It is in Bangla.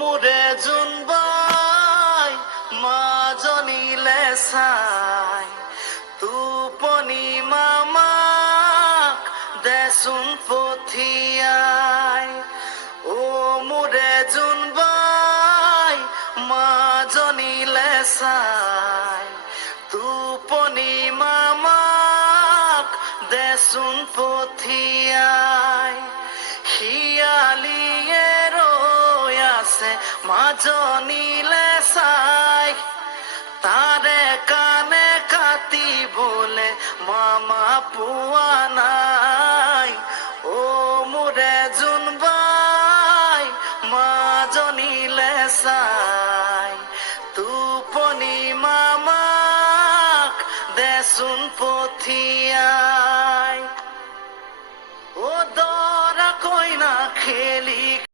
মুরে জুনবাই মা জনিলে চাই তুপনি মামাক দেচোন পঠিয়াই ও মুরে জুনবাই মা জনিলে চাই তুপনি মামাক দেচোন পঠিয়াই শিয়ালিয়ে ৰৈ আছে মাজনীলে চাই তাৰে কাণে কাটিবলে মামা পোৱা নাই ও মুৰে জোনবাই মাজনীলে চাই তুপনি মামাক দেচোন পঠিয়াই ও দৰা কইনা খেলি